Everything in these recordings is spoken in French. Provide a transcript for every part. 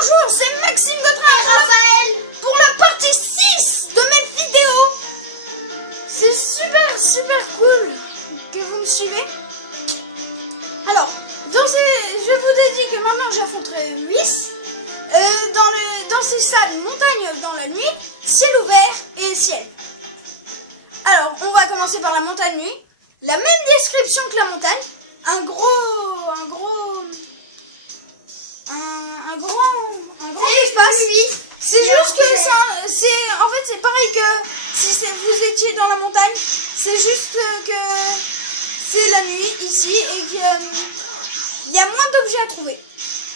Bonjour, c'est Maxime Gautrin et Raphaël pour la partie 6 de mes vidéos. C'est super cool que vous me suivez. Alors, je vous ai dit que maintenant j'affronterai Whis dans ces salles montagne dans la nuit, ciel ouvert et ciel. Alors, on va commencer par la montagne nuit. La même description que la montagne. Un grand espace. C'est juste que c'est pareil que si vous étiez dans la montagne. C'est juste que c'est la nuit ici et qu'il y a moins d'objets à trouver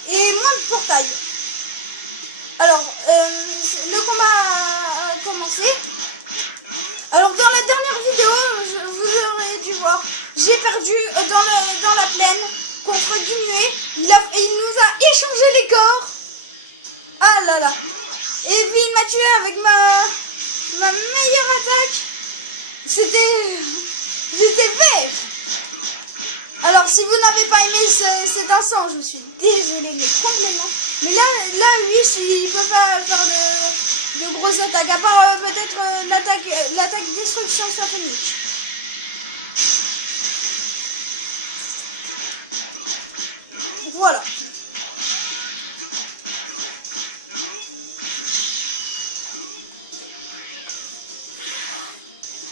et moins de portails. Alors, le combat a commencé. Alors, dans la dernière vidéo, vous aurez dû voir, j'ai perdu dans la plaine contre Guinuet. Il nous a échangé les corps. Ah là là. Et puis il m'a tué avec ma meilleure attaque. J'étais vert. Alors, si vous n'avez pas aimé cet instant, je suis désolée, mais complètement. Mais là oui, il peut pas faire de grosses attaques, à part peut-être l'attaque destruction symphonique. Voilà.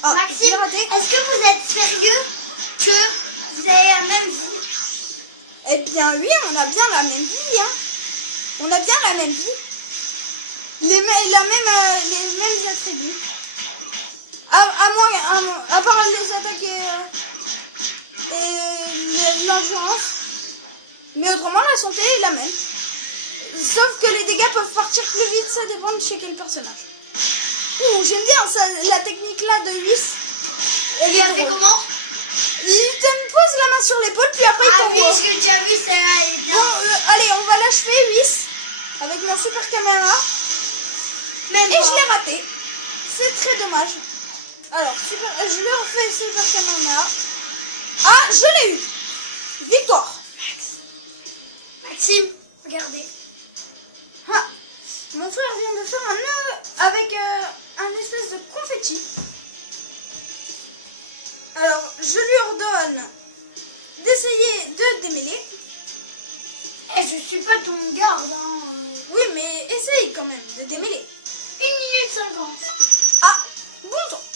Ah, Maxime, est-ce que vous êtes sérieux que vous avez la même vie? Eh bien oui, on a bien la même vie, hein. On a bien la même vie. Les mêmes attributs. À part les attaques et l'endurance. Mais autrement, la santé est la même. Sauf que les dégâts peuvent partir plus vite, ça dépend de chez quel personnage. Ouh, j'aime bien ça, la technique là de Whis. Il a fait comment? Il te pose la main sur l'épaule, puis après il t'envoie. Ah oui, je l'ai déjà vu, celle-là, elle est bien. Bon, allez, on va l'achever, Whis, avec mon super caméra. Même et moi. je l'ai raté. C'est très dommage. Alors, je le refais, super caméra. Ah, je l'ai eu. Victoire. Maxime, regardez. Ah, mon frère vient de faire un nœud avec un espèce de confetti. Alors, je lui ordonne d'essayer de démêler. Eh, je suis pas ton garde, hein. Oui, mais essaye quand même de démêler. 1 minute 50. Ah, bon temps.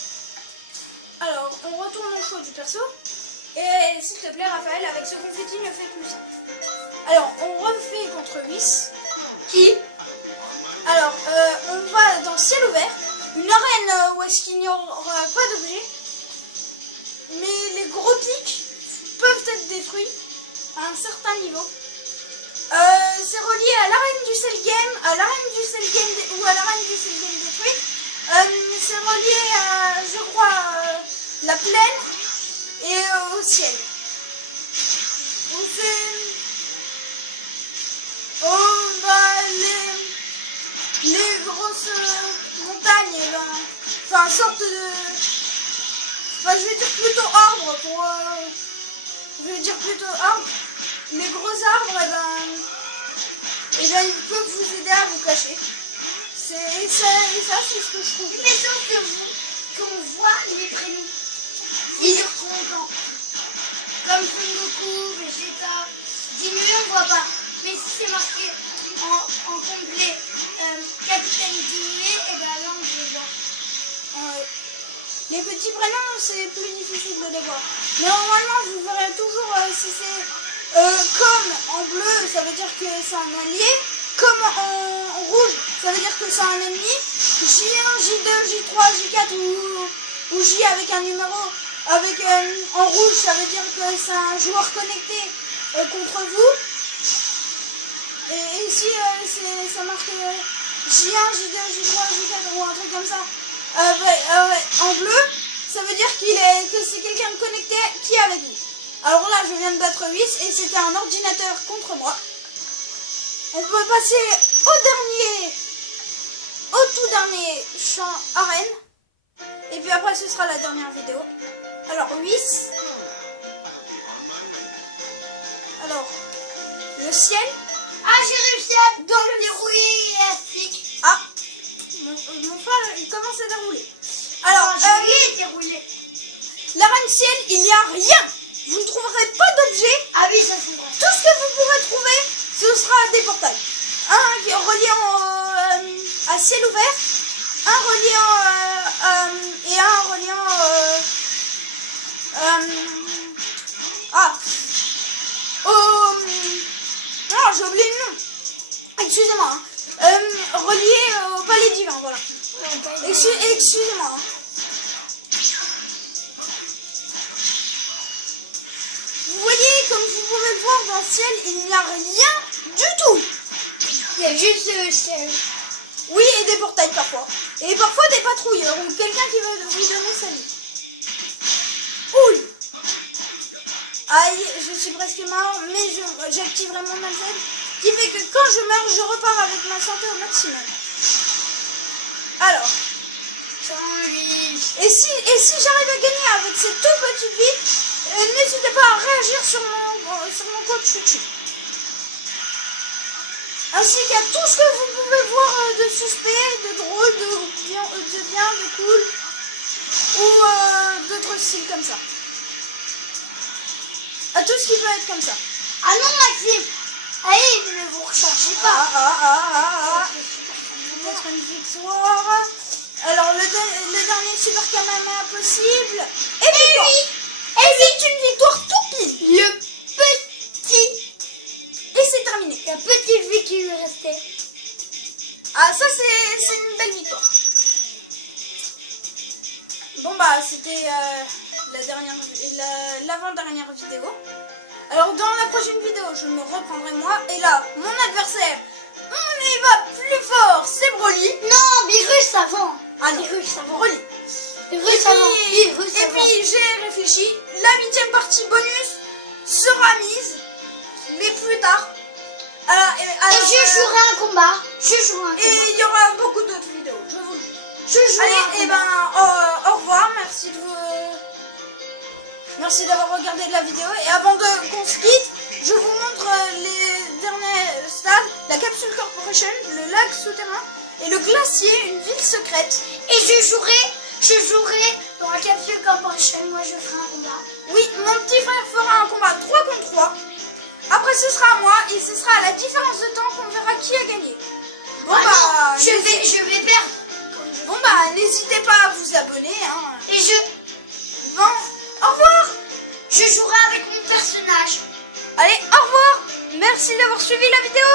Alors, on retourne au choix du perso. Et s'il te plaît, Raphaël, avec ce confetti, ne fais plus ça. Alors, on refait contre Whis. Qui? Alors, on va dans ciel ouvert. Une arène où est-ce qu'il n'y aura pas d'objets. Mais les gros pics peuvent être détruits à un certain niveau. C'est relié à l'arène du Cell Game, ou à l'arène du Cell Game détruite. C'est relié à, je crois, la plaine et au ciel. Donc les grosses montagnes, enfin sorte de, enfin je vais dire plutôt arbre les gros arbres, et ben ils peuvent vous aider à vous cacher. Et ça c'est ce que je trouve. Mais sauf que qu'on voit les prénoms. Ils sur son écran. Comme Son Goku, Vegeta, Guinuet, on voit pas. Mais si c'est marqué en complet Capitaine Guinuet, et ben là on les voit. Ouais. Les petits prénoms, c'est plus difficile de les voir. Mais normalement, vous verrez toujours si c'est comme en bleu, ça veut dire que c'est un allié. Comme en rouge, ça veut dire que c'est un ennemi. J1, J2, J3, J4 ou J avec un numéro. En rouge, ça veut dire que c'est un joueur connecté contre vous. Et ici, ça marque J1, J2, J3, J4 ou un truc comme ça. En bleu, ça veut dire que c'est quelqu'un de connecté qui est avec vous. Alors là, je viens de battre Whis et c'était un ordinateur contre moi. On peut passer au tout dernier champ arène. Et puis après, ce sera la dernière vidéo. Alors, Whis. Alors, le ciel. Ah, j'ai réussi à dans le dérouiller. comment c'est déroulé. Alors, juillet était roulé. la reine ciel, il n'y a rien. Vous ne trouverez pas d'objet. Ah oui, ça c'est vrai. Tout ce que vous pourrez trouver, ce sera des portails. Un qui est relié à ciel ouvert, un relié et un reliant non, j'ai oublié le nom. Excusez-moi. Relié au palais divin, voilà. Excusez-moi. Vous voyez, comme vous pouvez le voir dans le ciel, il n'y a rien du tout. Il y a juste le ciel. Oui, et des portails parfois. Et parfois des patrouilleurs ou quelqu'un qui veut vous donner sa vie. Ouille. Aïe, je suis presque mort, mais j'activerai mon alphabet, qui fait que quand je meurs, je repars avec ma santé au maximum. Alors. Et si j'arrive à gagner avec cette toute petite vie, n'hésitez pas à réagir sur mon code chouchou. Ainsi qu'à tout ce que vous pouvez voir de suspect, de drôle, de bien, de cool, ou d'autres styles comme ça. À tout ce qui peut être comme ça. Ah non, Maxime. Allez, ne vous rechargez pas. Peut-être une victoire. Alors, le dernier super Kamehameha possible. Et victoire. Et c'est une victoire tout pile. Le petit. Et c'est terminé. La petite vie qui lui restait. Ah, ça, c'est une belle victoire. Bon, bah, c'était l'avant-dernière vidéo. Alors, dans la prochaine vidéo, je me reprendrai moi. Et là, mon adversaire, on y va plus fort, c'est Broly. Non, Virus avant. Ah non, Broly. Et puis, j'ai réfléchi. La 8e partie bonus sera mise, mais plus tard. Et je jouerai un combat. Et il y aura beaucoup d'autres vidéos, je vous le dis. Allez, et ben, au revoir. Merci d'avoir regardé la vidéo. Et avant qu'on se quitte, je vous montre les derniers stades. La Capsule Corporation, le lac souterrain et le glacier, une ville secrète. Et je jouerai dans la Capsule Corporation. Moi, je ferai un combat. Oui, mon petit frère fera un combat 3 contre 3. Après, ce sera à moi et ce sera à la différence de temps qu'on verra qui a gagné. Bon, bah, je vais perdre. Bon, bah, n'hésitez pas à vous abonner. Hein. Et Bon, au revoir. Je jouerai avec mon personnage. Allez, au revoir. Merci d'avoir suivi la vidéo.